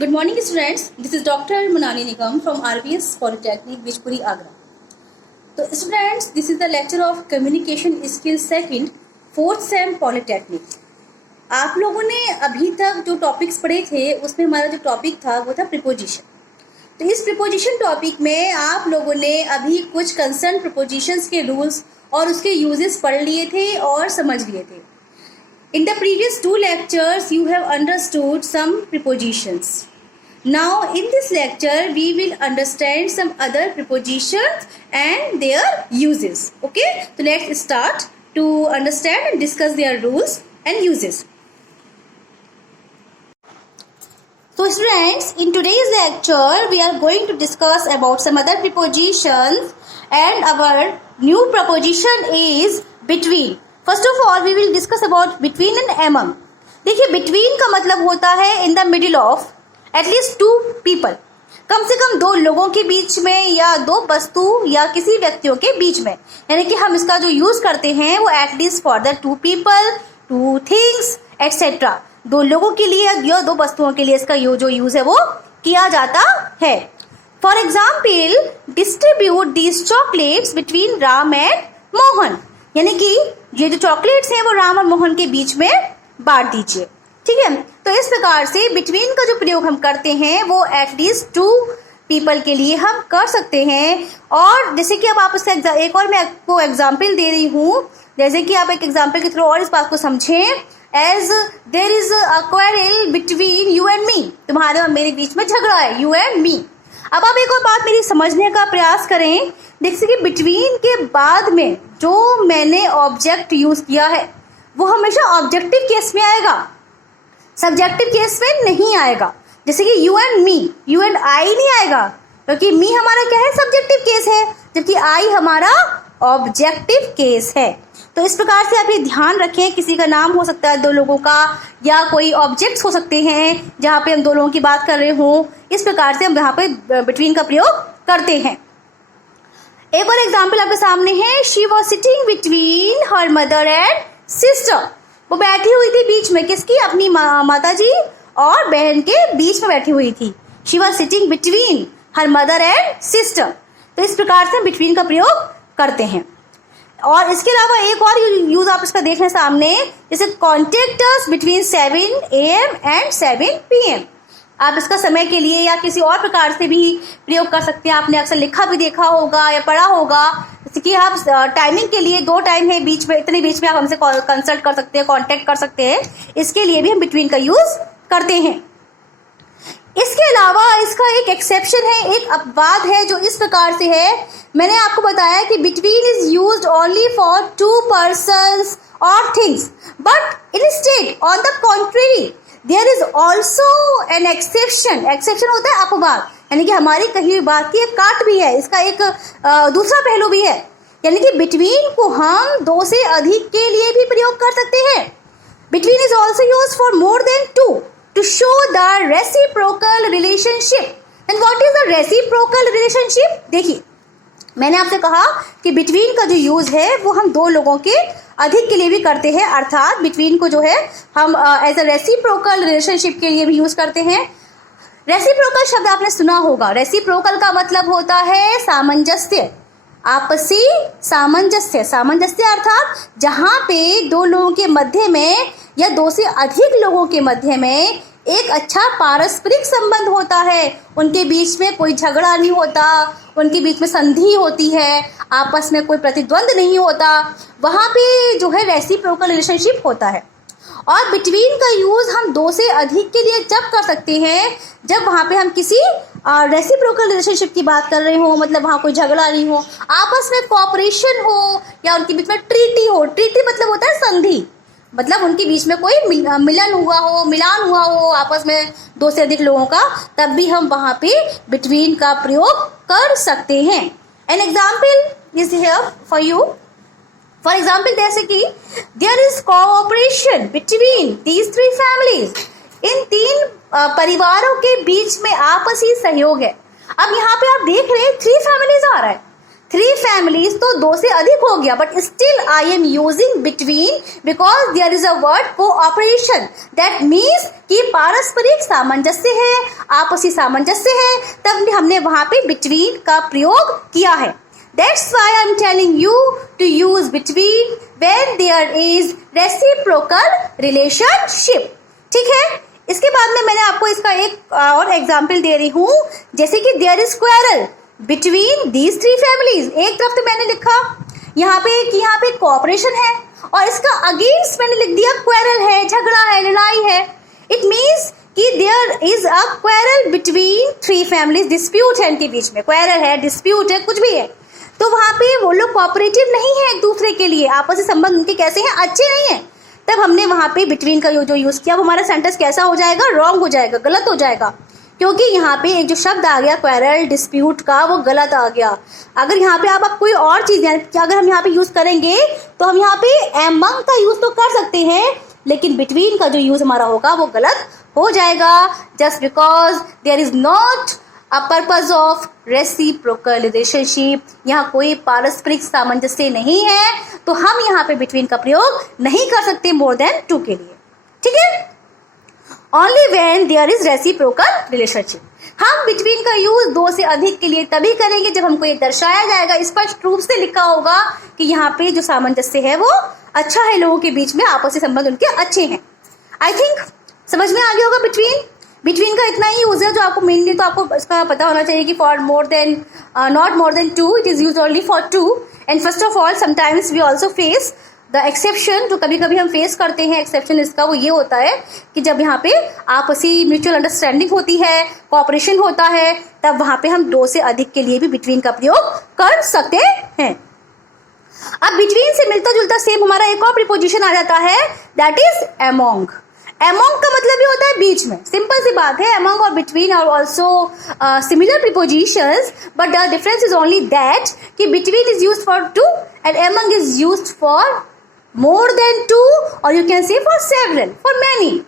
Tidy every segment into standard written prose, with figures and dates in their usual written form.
Good morning, students. This is Dr. Munani Nigam from RVS Polytechnic, Bijpuri, Agra. तो students, this is the lecture of Communication Skills Second, Fourth Sem Polytechnic. आप लोगों ने अभी तक जो topics पढ़े थे उसमें हमारा जो टॉपिक था वो था प्रीपोजिशन. तो इस प्रीपोजिशन टॉपिक में आप लोगों ने अभी कुछ कंसर्न प्रीपोजिशंस के रूल्स और उसके यूजेस पढ़ लिए थे और समझ लिए थे. In the previous two lectures, you have understood some prepositions. Now, in this lecture, we will understand some other prepositions and their uses. Okay? So, let's start to understand and discuss their rules and uses. So, students, in today's lecture, we are going to discuss about some other prepositions, and our new preposition is between. First of all we will discuss about between and among. देखिए, between का मतलब होता है in the middle of at least two people, कम से कम दो लोगों के बीच में या दो वस्तु या किसी व्यक्तियों के बीच में. यानी कि हम इसका जो यूज करते हैं वो at least for the two people, two things etcetera. दो लोगों के लिए या दो वस्तुओं के लिए इसका जो यूज है वो किया जाता है. For example, distribute these chocolates between Ram and Mohan. यानी कि ये जो चॉकलेट्स हैं वो राम और मोहन के बीच में बांट दीजिए. ठीक है, तो इस प्रकार से बिटवीन का जो प्रयोग हम करते हैं वो एटलीस्ट टू पीपल के लिए हम कर सकते हैं. और जैसे कि अब आप उससे एक और मैं आपको एग्जांपल दे रही हूँ, जैसे कि आप एक एग्जांपल के थ्रू और इस बात को समझें. As there is a quarrel between you and me. तुम्हारे और मेरे बीच में झगड़ा है, यू एंड मी. अब आप एक और बात मेरी समझने का प्रयास करें. देखिए कि बिटवीन के बाद में जो मैंने ऑब्जेक्ट यूज किया है वो हमेशा ऑब्जेक्टिव केस में आएगा, सब्जेक्टिव केस में नहीं आएगा. जैसे कि you and me, you and I नहीं आएगा, क्योंकि मी हमारा क्या है, सब्जेक्टिव केस है, जबकि आई हमारा ऑब्जेक्टिव केस है. तो इस प्रकार से आप ये ध्यान रखें, किसी का नाम हो सकता है दो लोगों का, या कोई ऑब्जेक्ट्स हो सकते हैं जहाँ पे हम दो लोगों की बात कर रहे हों. इस प्रकार से हम यहाँ पे बिटवीन का प्रयोग करते हैं. एक और एग्जाम्पल आपके सामने है. She was sitting between her mother and sister. वो बैठी हुई थी बीच में, किसकी, अपनी माता जी और बहन के बीच में बैठी हुई थी. She was sitting between her mother and sister. तो इस प्रकार से बिटवीन का प्रयोग करते हैं. और इसके अलावा एक और यूज आप इसका देख रहे हैं सामने, जैसे contact us between 7 AM and 7 PM. आप इसका समय के लिए या किसी और प्रकार से भी प्रयोग कर सकते हैं. आपने अक्सर लिखा भी देखा होगा या पढ़ा होगा, जैसे कि आप टाइमिंग के लिए दो टाइम है बीच में, इतने बीच में आप हमसे कंसल्ट कर सकते हैं, कांटेक्ट कर सकते हैं. इसके लिए भी हम बिटवीन का यूज करते हैं. इसके अलावा इसका एक एक्सेप्शन है, एक अपवाद है जो इस प्रकार से है. मैंने आपको बताया कि between is used only for two persons और things, but instead on the contrary there is also an exception. Exception होता है अपवाद, यानी कि हमारी कही हुई बात की एक काट भी है, इसका एक दूसरा पहलू भी है. यानी कि बिटवीन को हम दो से अधिक के लिए भी प्रयोग कर सकते हैं. Between is also use for more than two to show the reciprocal relationship. And what is the reciprocal relationship? देखिए, मैंने आपसे कहा कि बिटवीन का जो यूज है वो हम दो लोगों के अधिक के लिए भी करते हैं, अर्थात बिटवीन को जो है हम एज अ रेसिप्रोकल रिलेशनशिप के लिए भी यूज करते हैं. रेसिप्रोकल शब्द आपने सुना होगा. रेसिप्रोकल का मतलब होता है सामंजस्य, आपसी सामंजस्य. सामंजस्य अर्थात जहाँ पे दो लोगों के मध्य में या दो से अधिक लोगों के मध्य में एक अच्छा पारस्परिक संबंध होता है, उनके बीच में कोई झगड़ा नहीं होता, उनके बीच में संधि होती है, आपस में कोई प्रतिद्वंद नहीं होता, वहाँ पे जो है रेसिप्रोकल रिलेशनशिप होता है. और बिटवीन का यूज हम दो से अधिक के लिए जब कर सकते हैं जब वहाँ पे हम किसी रेसिप्रोकल रिलेशनशिप की बात कर रहे हो, मतलब वहाँ कोई झगड़ा नहीं हो, आपस में कोऑपरेशन हो, या उनके बीच में ट्रीटी हो. ट्रीटी मतलब होता है संधि, मतलब उनके बीच में कोई मिलन हुआ हो, मिलान हुआ हो आपस में दो से अधिक लोगों का, तब भी हम वहाँ पे बिटवीन का प्रयोग कर सकते हैं. An example is here for you. For example जैसे कि there is cooperation between these 3 families. इन 3 परिवारों के बीच में आपसी सहयोग है. अब यहाँ पे आप देख रहे हैं 3 फैमिलीज आ रहा है, 3 families तो 2 से अधिक हो गया, but still I am using between because there is a word cooperation, that means कि पारस्परिक सामंजस्य है, आपसी सामंजस्य है, तब हमने वहां पे बिटवीन का प्रयोग किया है. That's why I'm telling you to use between when there is reciprocal relationship. ठीक है. इसके बाद में मैंने आपको इसका एक और एग्जाम्पल दे रही हूँ, जैसे कि there is quarrel between these 3 families. एक तरफ तो मैंने लिखा यहाँ पे कोऑपरेशन है, और इसका अगेंस्ट मैंने लिख दिया क्वेरल है, झगड़ा है, लड़ाई है. इट मीन्स कि there is a quarrel between 3 families. Dispute है इनके बीच में, क्वेरल है, डिस्प्यूट है, कुछ भी है. तो वहां पे वो लोग कोऑपरेटिव नहीं है एक दूसरे के लिए, आपसी संबंध उनके कैसे हैं, अच्छे नहीं है. तब हमने वहां पे बिटवीन का जो यूज किया, वो हमारा सेंटेंस कैसा हो जाएगा, रॉन्ग हो जाएगा, गलत हो जाएगा, क्योंकि यहाँ पे एक जो शब्द आ गया क्वेरल, डिस्प्यूट का, वो गलत आ गया. अगर यहाँ पे आप कोई और चीज, अगर हम यहाँ पे यूज करेंगे तो हम यहाँ पे एमंग का यूज तो कर सकते हैं, लेकिन बिटवीन का जो यूज हमारा होगा वो गलत हो जाएगा, just because there is not a purpose of reciprocal relationship. यहाँ कोई पारस्परिक सामंजस्य नहीं है, तो हम यहाँ पे बिटवीन का प्रयोग नहीं कर सकते मोर देन 2 के लिए. ठीक है. Only when there is reciprocal relationship. हम बिटवीन का यूज 2 से अधिक के लिए तभी करेंगे जब हमको ये दर्शाया जाएगा, स्पष्ट रूप से लिखा होगा कि यहाँ पे जो सामंजस्य है वो अच्छा है, लोगों के बीच में आपसी संबंध उनके अच्छे हैं. आई थिंक समझ में आ गया होगा. बिटवीन का इतना ही यूज है जो आपको मेनली तो आपको इसका पता होना चाहिए कि for more than not more than 2, it is use only for 2. And first of all sometimes we also face the exception. जो कभी कभी हम फेस करते हैं एक्सेप्शन इसका, वो ये होता है कि जब यहाँ पे आपसी म्यूचुअल अंडरस्टैंडिंग होती है, कोऑपरेशन होता है, तब वहां पे हम 2 से अधिक के लिए भी बिटवीन का प्रयोग कर सकते हैं. अब बिटवीन से मिलता जुलता सेम हमारा एक और प्रीपोजिशन आ जाता है, दैट इज अमोंग. अमोंग का मतलब ये होता है बीच में. सिंपल सी बात है, अमोंग और between are also similar prepositions, but the difference is only that कि between is used for 2 and among is used for more than 2, और you can say for several, for many.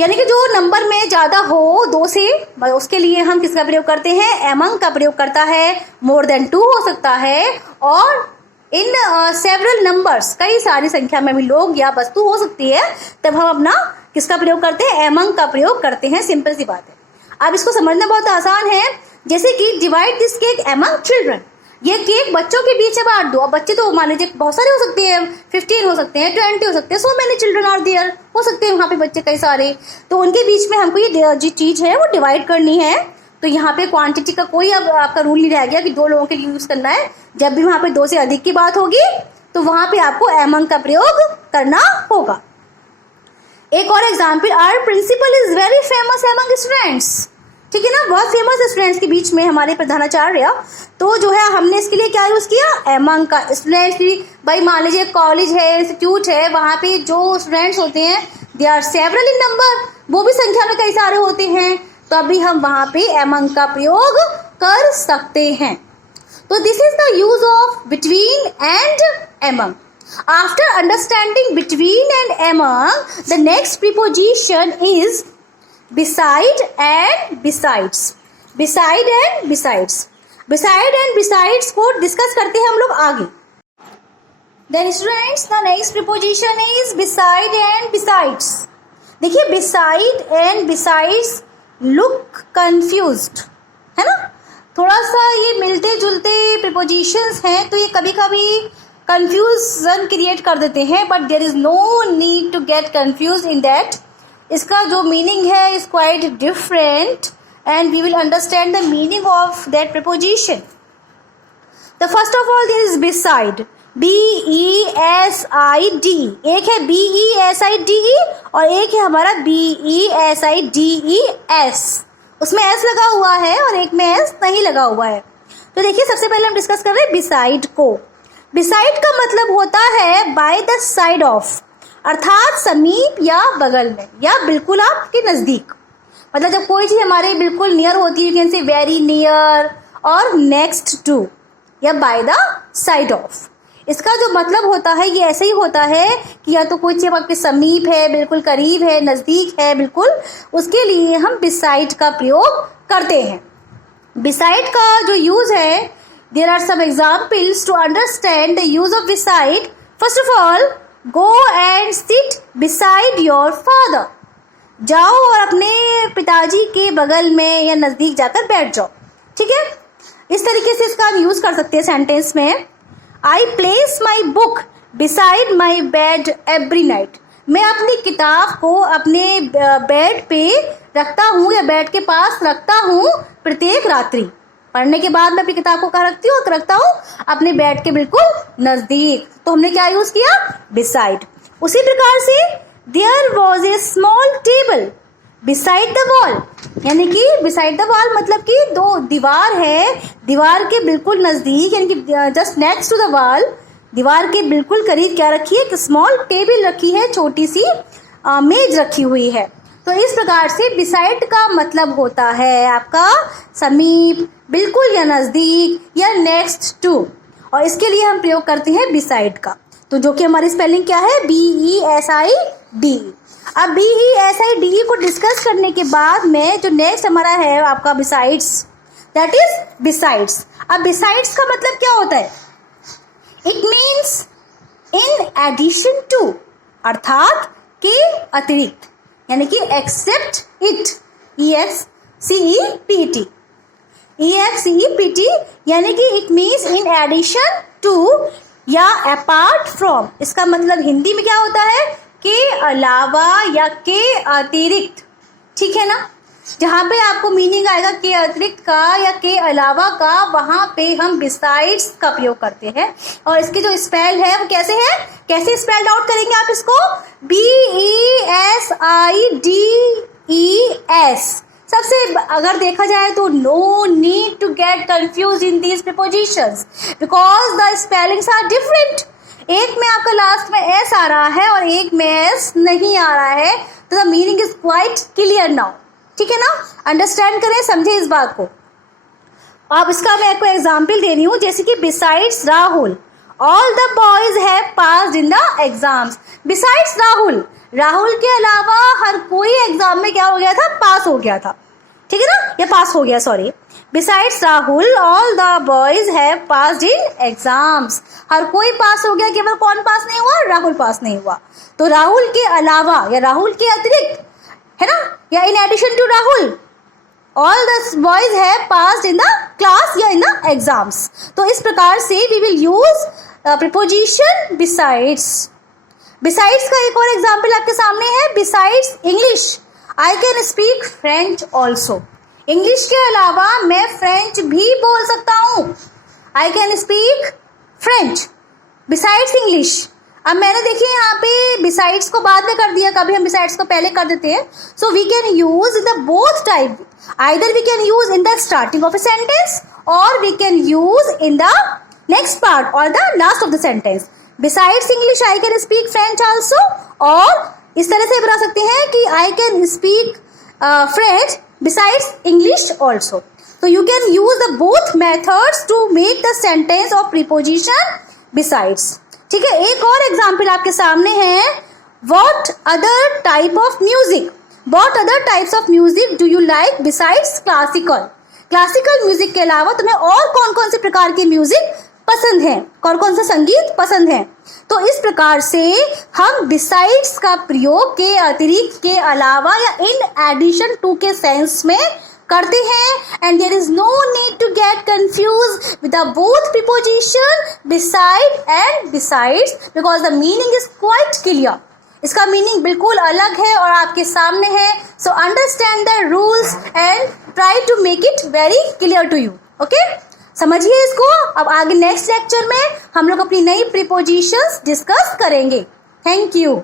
यानी कि जो number में ज्यादा हो 2 से, उसके लिए हम किसका प्रयोग करते हैं, अमंग का प्रयोग करता है. मोर देन 2 हो सकता है, और इन सेवरल नंबर्स, कई सारी संख्या में भी लोग या वस्तु हो सकती है, तब हम अपना किसका प्रयोग करते हैं, अमंग का प्रयोग करते हैं. सिंपल सी बात है. अब इसको समझना बहुत आसान है. जैसे कि divide this cake among children. ये केक बच्चों के बीच में बांट दो. अब बच्चे तो मान लीजिए बहुत सारे हो सकते हैं, 15 हो सकते हैं, 20 हो सकते हैं, so many children are there, हो सकते हैं वहाँ पे बच्चे कई सारे. तो उनके बीच में हमको ये जो चीज है वो डिवाइड करनी है. तो यहाँ पे क्वांटिटी का कोई अब आपका रूल नहीं रह गया कि 2 लोगों के लिए यूज करना है. जब भी वहाँ पे 2 से अधिक की बात होगी तो वहां पे आपको अमंग का प्रयोग करना होगा. एक और example, our principal is very famous among students. ठीक है ना, बहुत फेमस स्टूडेंट्स के बीच में हमारे प्रधानाचार्य. तो जो है हमने इसके लिए क्या यूज किया, अमंग का. स्टूडेंट्स भी, भाई मान लीजिए कॉलेज है, इंस्टीट्यूट है, वहां पे जो स्टूडेंट्स होते हैं they are several in number, वो भी संख्या में कई सारे होते हैं, तो अभी हम वहां पे अमंग का प्रयोग कर सकते हैं. तो this is the use of between and among. After understanding between and among, the next preposition is beside and besides. Beside and besides. Beside and besides को डिस्कस करते हैं हम लोग आगे. Then students, the next preposition is beside and besides. देखिए beside and besides look confused, है ना. थोड़ा सा ये मिलते जुलते prepositions हैं, तो ये कभी कभी कंफ्यूजन क्रिएट कर देते हैं, but there is no need to get confuse in that. इसका जो मीनिंग है is quite different, and we will understand the meaning of that preposition. The first of all there is beside, BESID. एक है BESIDE और एक है हमारा BESIDES. उसमें S लगा हुआ है और एक में S नहीं लगा हुआ है. तो देखिए सबसे पहले हम डिस्कस कर रहे हैं बिसाइड को. बिसाइड का मतलब होता है बाय द साइड ऑफ, अर्थात समीप या बगल में या बिल्कुल आपके नजदीक. मतलब जब कोई चीज हमारे बिल्कुल नियर होती है, यू कैन से वेरी नियर और नेक्स्ट टू या बाय द साइड ऑफ. इसका जो मतलब होता है ये ऐसे ही होता है कि या तो कोई चीज आपके समीप है, बिल्कुल करीब है, नजदीक है बिल्कुल, उसके लिए हम बिसाइड का प्रयोग करते हैं. बिसाइड का जो यूज है There are some examples to understand the use of beside. First of all, go and sit beside your father. जाओ और अपने पिताजी के बगल में या नज़दीक जाकर बैठ जाओ. ठीक है, इस तरीके से इसका हम यूज़ कर सकते हैं सेंटेंस में. I place my book beside my bed every night. मैं अपनी किताब को अपने बेड पे रखता हूँ या बेड के पास रखता हूँ प्रत्येक रात्रि. पढ़ने के बाद मैं अपनी किताब को कहाँ रखती हूँ? रखता हूँ अपने बेड के बिल्कुल नज़दीक. तो हमने क्या यूज़ किया? beside. उसी प्रकार से there was a small table beside the wall. यानी कि beside the wall मतलब कि दो दीवार है, दीवार के बिल्कुल नज़दीक यानी कि just next to the wall, दीवार के बिल्कुल करीब क्या रखी है? एक स्मॉल टेबल रखी है, छोटी सी मेज रखी हुई है. तो इस प्रकार से बिसाइड का मतलब होता है आपका समीप, बिल्कुल या नज़दीक या नेक्स्ट टू, और इसके लिए हम प्रयोग करते हैं बिसाइड का. तो जो कि हमारी स्पेलिंग क्या है? BESIDE. अब BESIDE को डिस्कस करने के बाद में जो नेक्स्ट हमारा है आपका बिसाइड्स, दैट इज बिसाइड्स. अब बिसाइड्स का मतलब क्या होता है? It means in addition to, अर्थात के अतिरिक्त, यानी कि एक्सेप्ट इट. EXCEPT. EXCEPT यानी कि it means in addition to या अपार्ट फ्रॉम. इसका मतलब हिंदी में क्या होता है? के अलावा या के अतिरिक्त. ठीक है ना? जहाँ पे आपको मीनिंग आएगा के अतिरिक्त का या के अलावा का, वहाँ पे हम बिसाइड्स का प्रयोग करते हैं. और इसके जो स्पेल है वो कैसे है? कैसे स्पेल्ड आउट करेंगे आप इसको? BESIDES. सबसे अगर देखा जाए तो no need to get confuse in these prepositions because the spellings are different. एक में आपका लास्ट में एस आ रहा है और एक में एस नहीं आ रहा है. तो the meaning is quite clear now. ठीक है ना? अंडरस्टैंड करें, समझे इस बात को. अब इसका मैं आपको एग्जाम्पल दे रही हूँ, जैसे कि besides Rahul all the boys have passed in the exams. Besides Rahul, Rahul के अलावा हर कोई एग्जाम में क्या हो गया था? पास हो गया था. ठीक है ना? या पास हो गया, sorry. Besides Rahul all the boys have passed in exams. हर कोई पास हो गया, केवल कौन पास नहीं हुआ? राहुल पास नहीं हुआ. तो राहुल के अलावा या राहुल के अतिरिक्त, है ना, या in addition to Rahul, all the boys have passed in the class या इन द एग्जाम्स. तो इस प्रकार से we will use preposition besides. Besides का एक और एग्जाम्पल आपके सामने है. Besides English I can speak French also. English के अलावा मैं फ्रेंच भी बोल सकता हूँ. I can speak French besides English. अब मैंने देखिए यहाँ पे बिसाइड्स को बाद में कर दिया, कभी हम बिसाइड्स को पहले कर देते हैं. So we can use in the both type. Either we can use in the starting of a sentence और we can use in the next part और the last of the sentence. Besides English I can speak French also, और इस तरह से बता सकते हैं कि I can speak French besides English also. तो you can use the both methods to make the sentence of preposition besides. ठीक है, एक और एग्जाम्पल आपके सामने है. What other type of music, what other types of music do you like besides classical. Classical music के अलावा तुम्हें और कौन कौन से प्रकार के म्यूजिक पसंद है, कौन कौन सा संगीत पसंद है. तो इस प्रकार से हम बिसाइड्स का प्रयोग के अतिरिक्त, के अलावा या इन एडिशन टू के सेंस में करते हैं. And there is no need to get confuse with the both preposition beside and besides because the meaning is quite clear. इसका मीनिंग बिल्कुल अलग है और आपके सामने है. So understand the rules and try to make it very clear to you. Okay, समझिए इसको. अब आगे नेक्स्ट लेक्चर में हम लोग अपनी नई प्रीपोजिशंस डिस्कस करेंगे. Thank you.